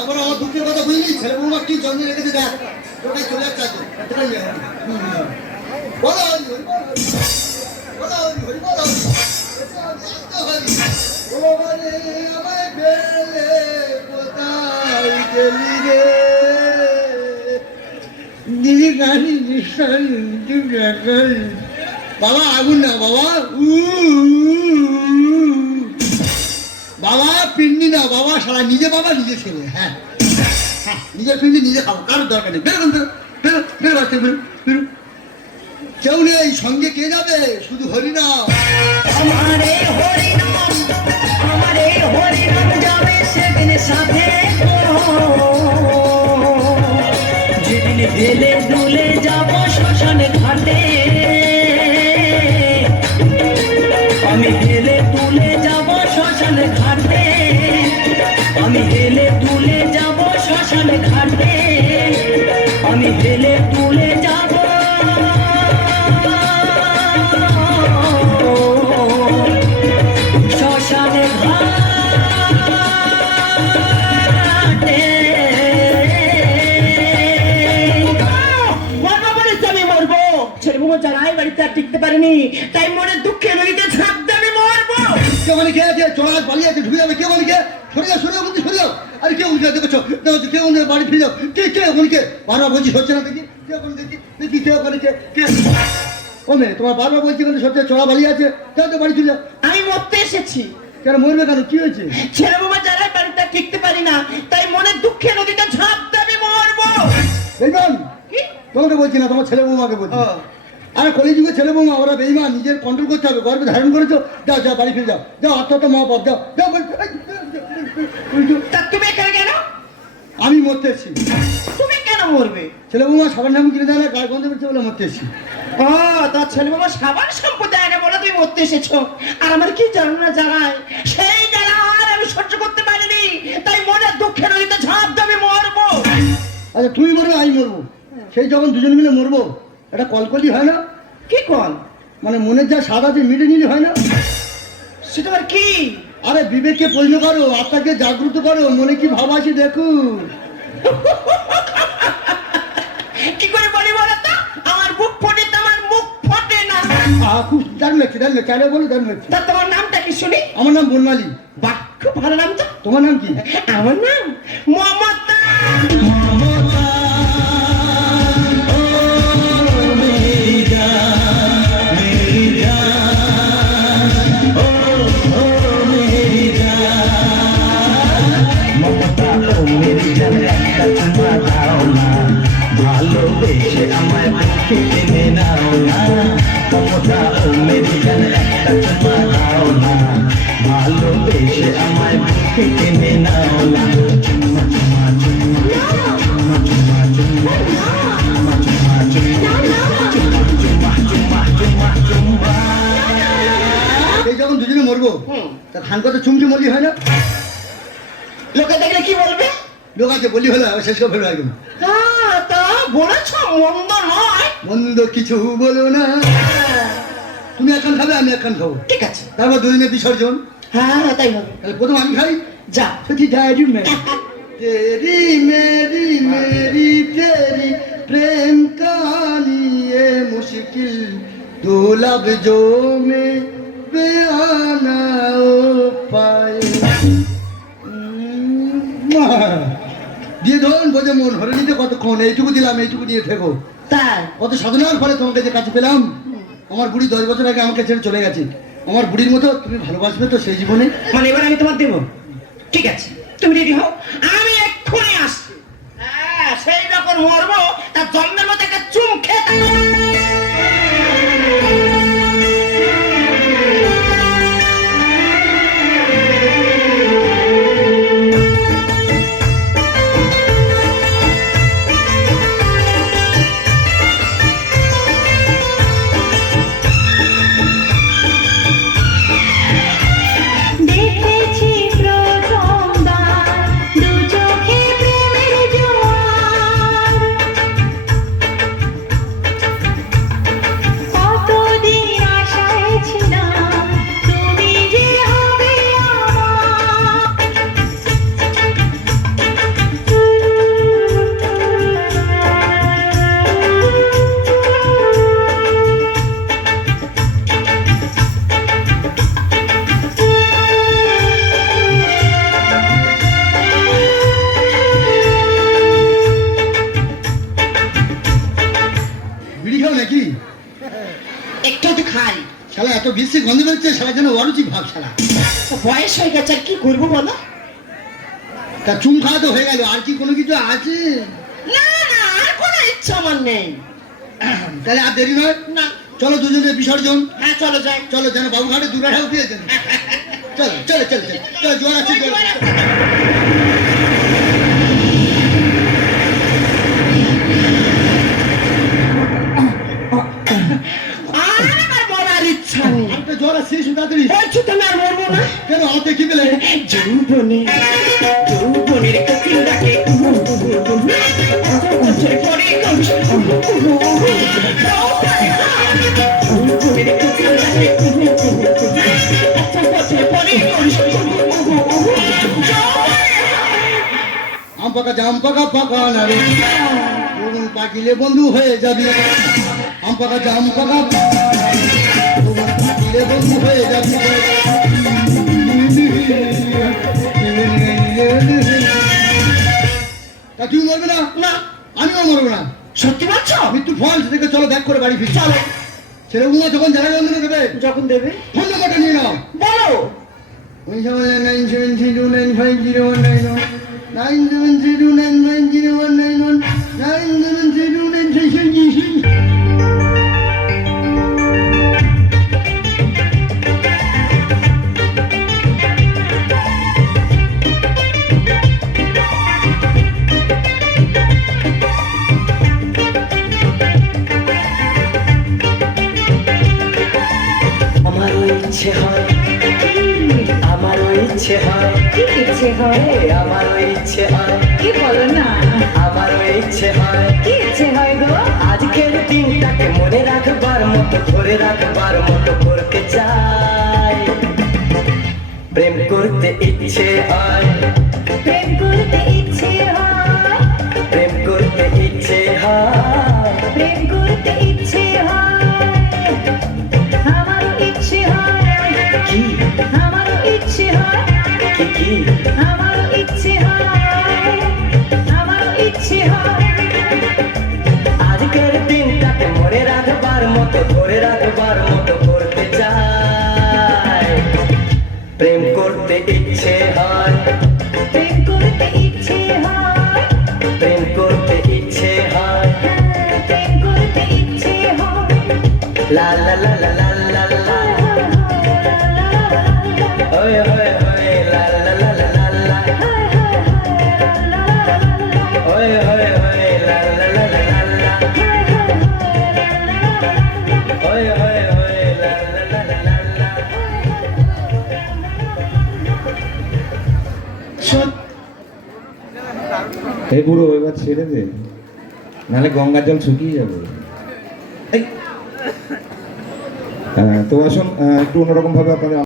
তারপরে আমার দুঃখের কথা বুঝলি, ছেলে বৌমা কি জন্মে রেখেছে দেখ, ওটাই চলে যাচ্ছে আজকে। বলো হরি হরি, বলো হরি হরি, বলো হরি। ওরে আমায় ফেলে কোথায় গেলি রে, দিদি গাড়ি বাবা আগুন না বাবা, বাবা পিন্ডি না বাবা, সারা নিজে বাবা নিজে ছেলে। হ্যাঁ হ্যাঁ, নিজের পিন্ডি নিজে খাবো, কারোর দরকার নেই। বেরো বেরো বেরো বাচ্চা, বেরো বেরো। কেউ নেই সঙ্গে, কে যাবে? শুধু হরিনাম। আমারে হরিনাম, আমারে হরিনাম যাবে সেদিন সাথে, যেদিন দেলে দুলে যাব শ্মশানে ঘাটে, আমি হেলে তুলে যাব শ্মশানে ঘাটে, আমি হেলে তুলে যাব শ্মশানে ঘাটে, আমি হেলে তুলে যাব শ্মশানে ঘাটে। মরবো বলেছে আমি মরবো, ছেলে বউ যারাই বাড়িতে আর টিকতে পারেনি, তাই মনে দুঃখে নদীতে ঝাঁপ দিয়ে আমি মরবো। কে মানে কে আছে? চড়াল পালিয়ে আছে, ঢুকে যাবে। কে মানে কে? সরে যাও সরে যাও বলছি, সরে যাও। আরে কে উঠে দেখছো? দেখো কেউ বাড়ি ফিরে যাও। কে কে মানে কে? বারবার বলছি হচ্ছে না, দেখি কে মানে, দেখি দেখি কে মানে কে? কে ও মেয়ে, তোমার বারবার বলছি কিন্তু সত্যি চড়া পালিয়ে আছে, কেউ তো বাড়ি ফিরে যাও। আমি মরতে এসেছি। কেন মরবে কেন? কি হয়েছে? ছেলে বাবা যারাই বাড়িতে আর টিকতে পারি না, তাই মনে দুঃখে নদীতে ঝাঁপ দিয়ে আমি মরবো। বেইমান, তোমাকে বলছি না, তোমার ছেলে বৌমাকে বলছি। আরে কলিযুগে ছেলে বৌমা ওরা বেইমান, নিজের কন্ট্রোল করতে হবে। গর্বে ধারণ করেছো, যাও যাও বাড়ি ফিরে যাও, যাও আত্মহত্যা মহাপদ, যাও যাও। তা তুমি এখানে কেন? আমি মরতে এসছি। তুমি কেন মরবে? ছেলে বৌমা সাবান নাম কিনে দেয় না, গায়ে গন্ধ বেরোচ্ছে বলে মরতে এসছি। ও, তার ছেলে বাবা সাবান শ্যাম্পু দেয় না বলে তুমি মরতে এসেছো। আর আমার কি জানো না জানাই, সেই জ্বালা আর আমি সহ্য করতে পারিনি, তাই মনে দুঃখে নদীতে ঝাঁপ দিয়ে আমি মরবো। আচ্ছা তুমি মরবে আমি মরবো, সেই যখন দুজন মিলে মরবো, একটা কলকলি হয় না? কি কল? মানে মনের যা স্বাদ আছে মিটে নিলে হয় না? সেটা আবার কি? আরে বিবেককে পরিণ করো, আত্মাকে জাগ্রত করো, মনে কি ভাব আছে দেখুন। কি করে বলি বলো তো? আমার বুক ফোটে তো আমার মুখ ফোটে না। খুব দারুণ লাগছে, দারুণ লাগছে, আরে বলো দারুণ লাগছে। তা তোমার নামটা কি শুনি? আমার নাম বনমালী। বাহ, খুব ভালো নাম তো। তোমার নাম কি? আমার নাম মমতা। ভালোবেসে আমায় বুকে টেনে নাও না, মমতা ও মেরি জান একটা চুমা দাও না, ভালোবেসে আমায় বুকে টেনে নাও না, চুম্মা চুম্মা চুম্মা চুম্মা চুম্মা চুম্মা চুম্মা চুম্মা চুম্মা চুম্মা চুম্মা চুম্মা। এই যখন দুজনে মরবো, তা খান কথা চুমচুম মলি হয় না? লোকে দেখলে কি বলবে? লোক আছে বলি হলো, শেষ করে ফেলবো একদম। হ্যাঁ, তা বলেছ মন্দ নয়। মন্দ কিছু বলো না, তুমি একখান খাবে আমি একখান খাবো, ঠিক আছে। তারপর দুজনে বিসর্জন। হ্যাঁ, তাই হবে। তাহলে প্রথম আমি খাই। যা। সত্যি ডায়রি মে तेरी मेरी मेरी तेरी प्रेम कहानी ये मुश्किल दो लफ्जों में बयान हो पाए। দিয়ে ধরুন বোঝে মন হরে নিতে কতক্ষণ, এইটুকু দিলাম, এইটুকু দিয়ে থেকো। তাই কত সাধনার ফলে তোমাকে যে কাছে পেলাম। আমার বুড়ি 10 বছর আগে আমাকে ছেড়ে চলে গেছে। আমার বুড়ির মতো তুমি ভালোবাসবে তো সেই জীবনে? মানে এবার আমি তোমার দেবো। ঠিক আছে, তুমি রেডি হও, আমি এক্ষুনি আসছি। হ্যাঁ, সেই যখন মরবো তার জন্মের মতো একটা চুম খেতে। বেশি গন্ধ বেরোচ্ছে, সারা যেন অরুচি ভাব সারা। বয়স হয়ে গেছে, আর কি করবো বলো? তা চুম খাওয়া তো হয়ে গেল, আর কি কোনো কিছু আছে? না না, আর কোনো ইচ্ছা আমার নেই। তাহলে আর দেরি নয়, না। চলো দুজনে বিসর্জন। হ্যাঁ চলো যাই। চলো, যেন বাবুঘাটে দুরাটাও দিয়েছেন। চলো চলো চলো চলো চলো, জোয়ার আছে জোয়ার। আর আমার মরার ইচ্ছা নেই। একটা জ্বর আছে, তাড়াতাড়ি। বলছি তুমি আর মরবো না? কেন, হাতে কি পেলে? যৌবনে যৌবনের কোকিল ডাকে এত বছর পরে যৌবনের কোকিল ডাকে এত বছর পরে আম পাকা জাম পাকা পাকা না রে, ওগুন পাকিলে বন্ধু হয়ে যাবি। আম পাকা জাম পাকা ওগুন পাকিলে বন্ধু হয়ে যাবি। তা তুই মরবে না? না। আমিও মরবো না। সত্যি বলছো? মৃত্যু ফল থেকে চলো, ব্যাক করে বাড়ি ফির। চলো। ছেলেগুলো যখন জানা বন্ধনে দেবে, যখন দেবে ফোন নাম্বারটা নিয়ে নাও। বলো। 9732950191 9732950191 9732950191। আমারও ইচ্ছে হয়, আমারও ইচ্ছে হয়, কি ইচ্ছে হয়? আমারও ইচ্ছে হয়, কি বলো না? আমারও ইচ্ছে হয়। কি ইচ্ছে হয় গো? আজকের দিনটাকে মনে রাখবার মতো, ধরে রাখবার মতো করতে চাই। প্রেম করতে ইচ্ছে হয়, প্রেম করতে ইচ্ছে হয়, প্রেম করতে ইচ্ছে হয়। প্রেম করতে ইচ্ছে হয়। আমারও ইচ্ছে হয়, কি আমারও ইচ্ছে হয়, কি কি আমারও ইচ্ছে হয়, আমারও ইচ্ছে হয়। আজকের দিনটাকে মনে রাখবার মতো, ধরে রাখবার মতো করতে চাই। প্রেম করতে ইচ্ছে হয়, প্রেম করতে ইচ্ছে হয়, প্রেম করতে ইচ্ছে হয়। প্রেম করতে ইচ্ছে হয়। লা লা লা লা লা লা লা, ওই ওই ওই লা লা লা লা লা লা, ওই ওই ওই লা লা লা লা লা লা, ওই ওই ওই লা লা লা লা লা লা। এই বুড়ো এবার ছেড়ে দে, নাহলে গঙ্গার জল শুকিয়ে যাবে। এই। তো আসুন একটু অন্যরকম ভাবে আপনাদের